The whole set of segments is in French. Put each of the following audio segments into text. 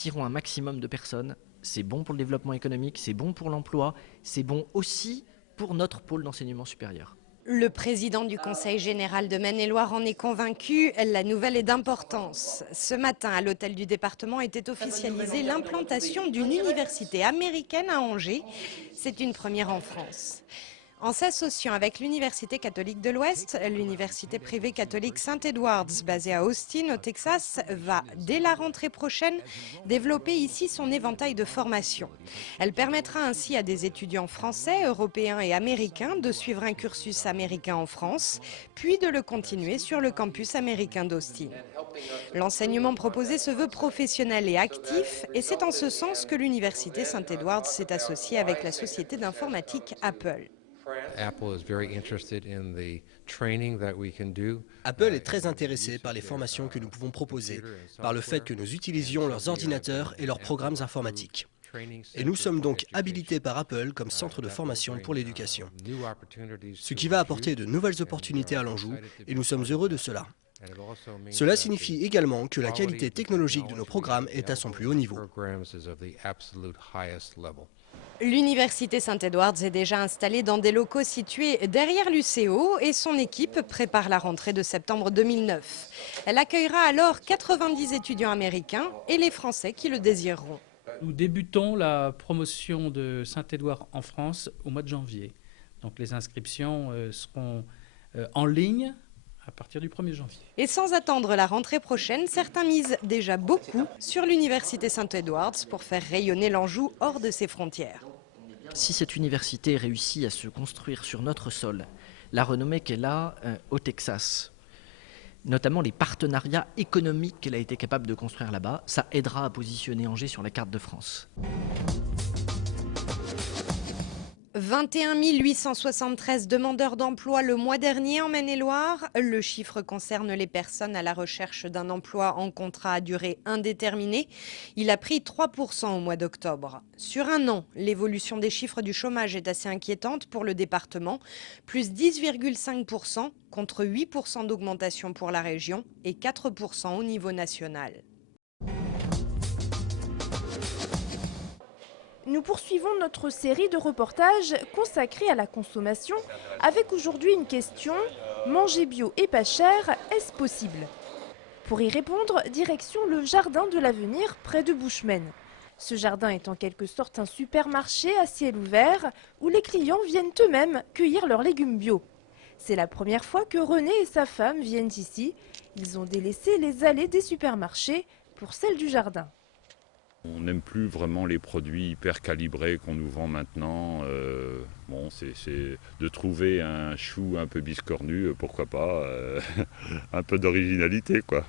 attirons un maximum de personnes. C'est bon pour le développement économique, c'est bon pour l'emploi, c'est bon aussi pour notre pôle d'enseignement supérieur. Le président du Conseil général de Maine-et-Loire en est convaincu, la nouvelle est d'importance. Ce matin, à l'hôtel du département était officialisée l'implantation d'une université américaine à Angers. C'est une première en France. En s'associant avec l'Université catholique de l'Ouest, l'université privée catholique St. Edwards, basée à Austin, au Texas, va, dès la rentrée prochaine, développer ici son éventail de formations. Elle permettra ainsi à des étudiants français, européens et américains de suivre un cursus américain en France, puis de le continuer sur le campus américain d'Austin. L'enseignement proposé se veut professionnel et actif, et c'est en ce sens que l'Université St. Edwards s'est associée avec la société d'informatique Apple. Apple est très intéressé par les formations que nous pouvons proposer, par le fait que nous utilisions leurs ordinateurs et leurs programmes informatiques. Et nous sommes donc habilités par Apple comme centre de formation pour l'éducation, ce qui va apporter de nouvelles opportunités à l'Anjou, et nous sommes heureux de cela. Cela signifie également que la qualité technologique de nos programmes est à son plus haut niveau. L'Université St. Edwards est déjà installée dans des locaux situés derrière l'UCO et son équipe prépare la rentrée de septembre 2009. Elle accueillera alors 90 étudiants américains et les Français qui le désireront. Nous débutons la promotion de Saint-Édouard en France au mois de janvier. Donc les inscriptions seront en ligne à partir du 1er janvier. Et sans attendre la rentrée prochaine, certains misent déjà beaucoup sur l'Université St. Edwards pour faire rayonner l'Anjou hors de ses frontières. Si cette université réussit à se construire sur notre sol, la renommée qu'elle a au Texas, notamment les partenariats économiques qu'elle a été capable de construire là-bas, ça aidera à positionner Angers sur la carte de France. 21 873 demandeurs d'emploi le mois dernier en Maine-et-Loire. Le chiffre concerne les personnes à la recherche d'un emploi en contrat à durée indéterminée. Il a pris 3% au mois d'octobre. Sur un an, l'évolution des chiffres du chômage est assez inquiétante pour le département. Plus 10,5% contre 8% d'augmentation pour la région et 4% au niveau national. Nous poursuivons notre série de reportages consacrés à la consommation avec aujourd'hui une question: manger bio et pas cher, est-ce possible? Pour y répondre, direction le jardin de l'avenir près de Bushman. Ce jardin est en quelque sorte un supermarché à ciel ouvert où les clients viennent eux-mêmes cueillir leurs légumes bio. C'est la première fois que René et sa femme viennent ici. Ils ont délaissé les allées des supermarchés pour celles du jardin. On n'aime plus vraiment les produits hyper calibrés qu'on nous vend maintenant. Bon, c'est de trouver un chou un peu biscornu, pourquoi pas, un peu d'originalité, quoi.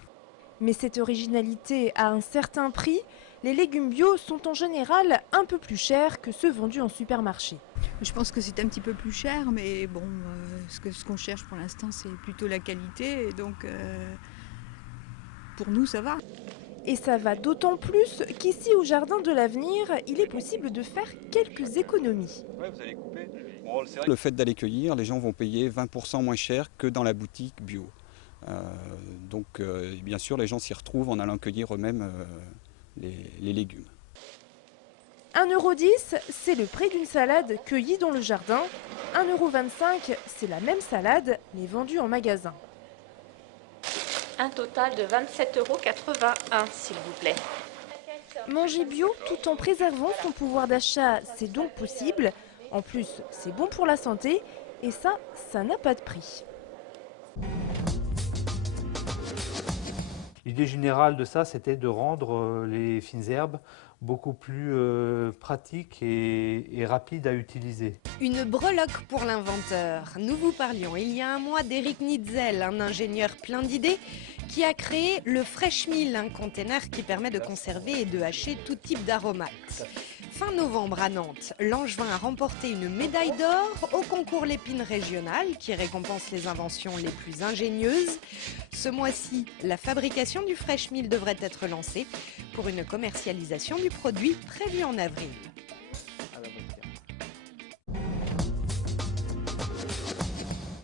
Mais cette originalité a un certain prix. Les légumes bio sont en général un peu plus chers que ceux vendus en supermarché. Je pense que c'est un petit peu plus cher, mais bon, ce qu'on cherche pour l'instant, c'est plutôt la qualité. Et donc, pour nous, ça va. Et ça va d'autant plus qu'ici, au Jardin de l'Avenir, il est possible de faire quelques économies. Le fait d'aller cueillir, les gens vont payer 20% moins cher que dans la boutique bio. Donc, bien sûr, les gens s'y retrouvent en allant cueillir eux-mêmes les légumes. 1,10 €, c'est le prix d'une salade cueillie dans le jardin. 1,25 €, c'est la même salade, mais vendue en magasin. Un total de 27,81 €, s'il vous plaît. Manger bio tout en préservant son pouvoir d'achat, c'est donc possible. En plus, c'est bon pour la santé et ça n'a pas de prix. L'idée générale de ça, c'était de rendre les fines herbes beaucoup plus pratiques et rapides à utiliser. Une breloque pour l'inventeur. Nous vous parlions il y a un mois d'Éric Nitzel, un ingénieur plein d'idées, qui a créé le Fresh Mill, un container qui permet de conserver et de hacher tout type d'aromates. Fin novembre à Nantes, Langevin a remporté une médaille d'or au concours Lépine régional qui récompense les inventions les plus ingénieuses. Ce mois-ci, la fabrication du Fresh Mill devrait être lancée pour une commercialisation du produit prévue en avril.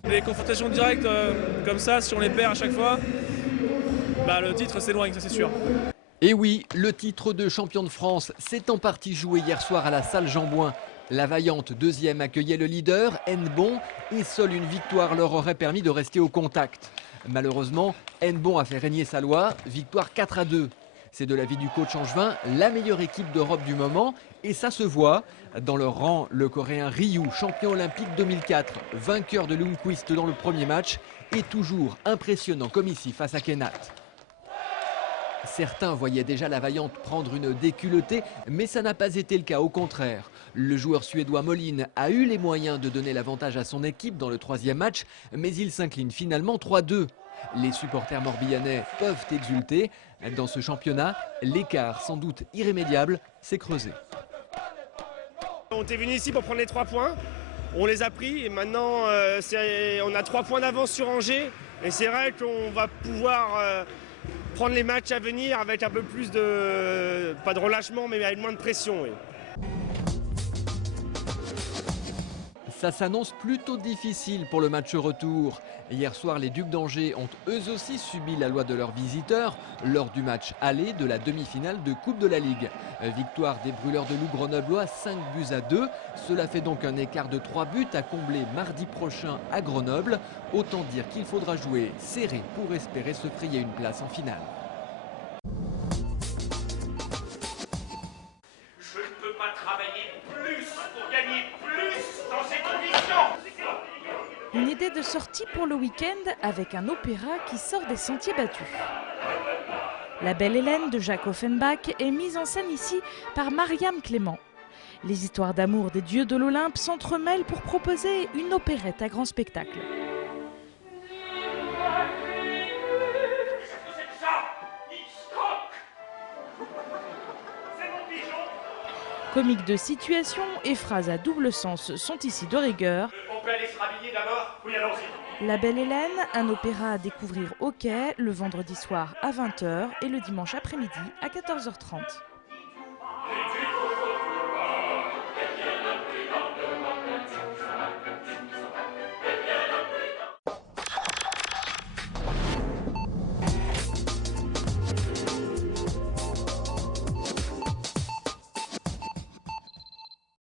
Les confrontations directes comme ça, si on les perd à chaque fois, le titre s'éloigne, ça c'est sûr. Et oui, le titre de champion de France s'est en partie joué hier soir à la salle Jean-Bouin. La Vaillante, deuxième, accueillait le leader, Hennebont, et seule une victoire leur aurait permis de rester au contact. Malheureusement, Hennebont a fait régner sa loi, victoire 4-2. C'est de l'avis du coach angevin la meilleure équipe d'Europe du moment, et ça se voit. Dans leur rang, le Coréen Ryu, champion olympique 2004, vainqueur de Lundqvist dans le premier match, est toujours impressionnant comme ici face à Kennat. Certains voyaient déjà la Vaillante prendre une déculottée, mais ça n'a pas été le cas, au contraire. Le joueur suédois Moline a eu les moyens de donner l'avantage à son équipe dans le troisième match, mais il s'incline finalement 3-2. Les supporters morbihanais peuvent exulter. Dans ce championnat, l'écart sans doute irrémédiable s'est creusé. On était venu ici pour prendre les 3 points, on les a pris et maintenant on a 3 points d'avance sur Angers. Et c'est vrai qu'on va pouvoir prendre les matchs à venir avec un peu plus de, pas de relâchement, mais avec moins de pression. Oui. Ça s'annonce plutôt difficile pour le match retour. Hier soir, les Ducs d'Angers ont eux aussi subi la loi de leurs visiteurs lors du match aller de la demi-finale de Coupe de la Ligue. Victoire des Brûleurs de Loup grenoblois 5-2. Cela fait donc un écart de 3 buts à combler mardi prochain à Grenoble. Autant dire qu'il faudra jouer serré pour espérer se frayer une place en finale. Je ne peux pas travailler plus pour gagner plus dans ces conditions. Une idée de sortie pour le week-end avec un opéra qui sort des sentiers battus. La Belle Hélène de Jacques Offenbach est mise en scène ici par Mariam Clément. Les histoires d'amour des dieux de l'Olympe s'entremêlent pour proposer une opérette à grand spectacle. Comiques de situation et phrases à double sens sont ici de rigueur. On peut aller se rhabiller d'abord? Oui, allons-y. La Belle Hélène, un opéra à découvrir au Quai le vendredi soir à 20 h et le dimanche après-midi à 14 h 30.